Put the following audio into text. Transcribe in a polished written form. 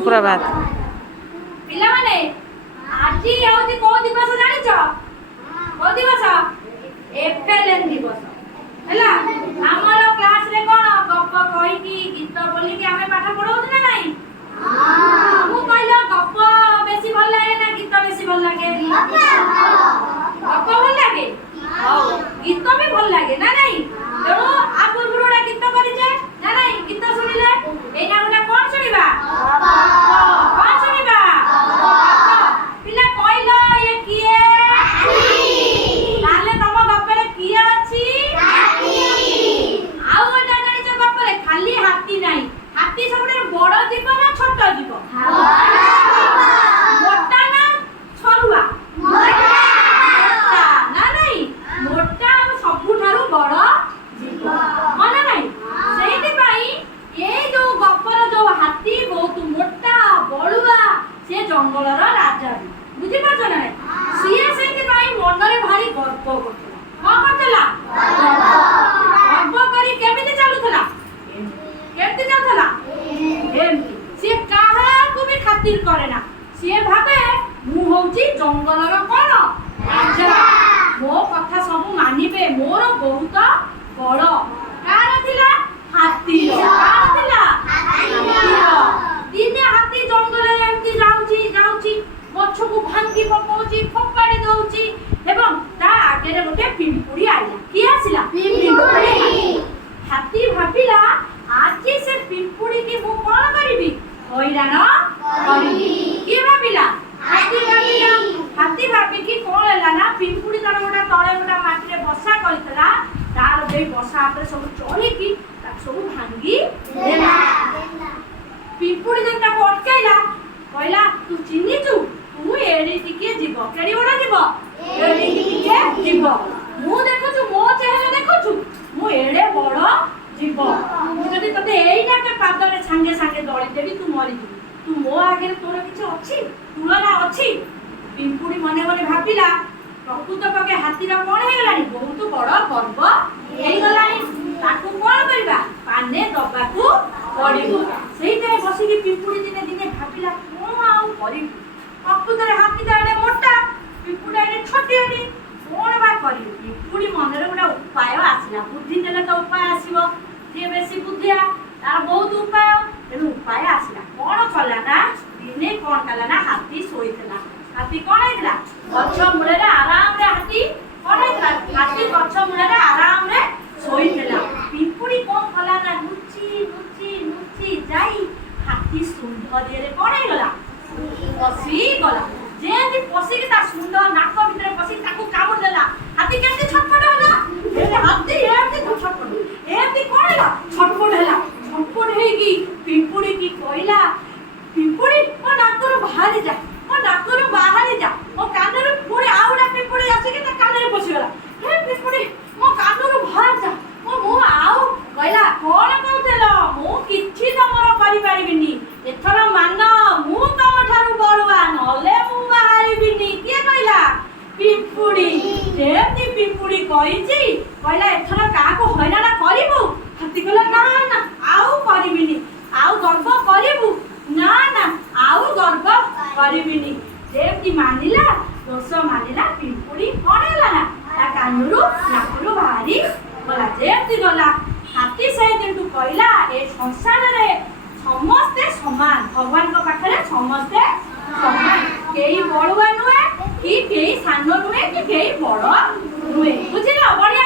सुप्रभात पिला माने आजी आउती को दिवस जानि छ को दिवस एफएलएन दिवस हला हमर क्लास रे कोन गप्प कहि की गीत बोली की हमें पाठ पढाउ ना नहीं हां मु कहलो गप्प बेसी भल लागे ना गीत बेसी भल लागे गप्प भल लागे हां गीत भी भल लागे ना नहीं तेणु आ पूर्वरा गीत करि जे ना नहीं गीत सुनिले एना गोटा कोन सुनिबा कोन सुनिबा पिला कहलो ये किए ताले तम गप्परे किए अछि आउ गोटा जानि छ गप्परे खाली हाथी नाही हाथी सबरे बड़ जीव ना छोट जीव मोटा ना छरुआ मोटा ना नहीं मोटा सबुठारु बड़ जीव माने नहीं सेति पई ए जो गप्पर जो हाथी बहुत मोटा बळुआ से जंगलर राजा बुझी पाछ ना सिए सेति पई मनरे भारी गर्व करथला का करथला गर्व करी केमिति चालुथला केमिति चालुथला एमति से काहा को भी खातिर करे ना से भाबे मु होची जंगलर कोन राजा मो कथा सब मानिबे मोर बहुत बड़ कार थिला हाथी कार थिला दिने हाथी जंगल एमती जाउची गछ को भांगी पकोची फकाड़ी दउची एवं ता आगे रे गोटे पिंपुड़ी आइला की आसिला पिंपुड़ी हाथी भाबिला आजी से पिंपुड़ी की मु कोन करिवि होइरान करिवि की भाबिला हाथी भाबी की कोन हैला ना पिंपुड़ी तार गोटा तळे गोटा माटी रे बसा करितला तार बे बसा पर सब चढ़ी की ता सब भांगी देला पिंपुड़ी जंता को अटकाइला कहला तू चिन्नी छु तू एडी टिके जीव केडी बडा जीव एडी टिके जीव मु देखु छु मो चेहरा देखु छु मु एडे बड़ जीव मु जदी तते एइना के पाद रे संगे संगे दळी देबी तू मरि जीव तू मो आगे तोर किछ अछि तुलना अछि पिंपुड़ी मने मने भाबिला प्रकृत पके हाथीर कोन हे गलानी बहुत बड़ गर्व हे गलानी ताकू कोन करबा पाने दबाकू पड़िबो सेइते बसी की पिंपुड़ी दिने दिने भाबिला कोन आउ करी प्रकृत रे हाथी दाडे मोटा पिंपुड़ी रे छोटियानी कोन बा करी पिंपुड़ी मनरे गोटा उपाय आसिला बुद्धि देले तो उपाय आसीबो जे बेसी बुद्धिया तार बहुत उपाय तेनु उपाय आसिला कोन कला ना दिने कोन कला ना हाथी सोइतला हाथी कोन हैतला गछ मूले रे आराम रे हाथी कोन हैतला हाथी गछ मूले रे आराम रे सोइतला पिंपुड़ी कोन कला ना नुची नुची नुची जाई हाथी सुंढ दिए रे कोन हैगला पसी गला जेति पसी के ता सुंढ नाक भीतर पसी ताकू कामुड़ देला हाथी केते छटपट होला ए हाथी एते छटपट एते कोन हैला छटपट हैला छटपट हेगी पिंपुड़ी की कहला पिंपुड़ी ओ नाकरो बाहर जा ओ नाकरो बाहर जा ओ कानरो पुरी आउडा पिंपुड़ी आसे के ता कानरे पसी गला हे पिंपुड़ी मो कानरो बाहर जा ओ मो आउ कहला कोन कहतेलो मो किछि तमर करि पारिबिनी एथर मान मु तम ठारू बळुआ नले मु बाहरिबिनी के कहला पिंपुड़ी जेति पिंपुड़ी कहिछि कहला एथर काको हैराना करिबु हाथी कहला ना ना आउ करिबिनी आउ गर्व करिबु ना ना आउ गर्व करिबिनी जेति मानिला दोष मानिला पिंपुड़ी कोन हैला ना ता कानुरु नाकुरु बाहरी गला जेति गला हाथी सही दिन तू कहला ए संसार रे समस्ते समान भगवान को पाखरे समस्ते समान केई बड़ुआ नुए कि केई सानो नुए कि केई बड़ नुए बुझिला बढ़िया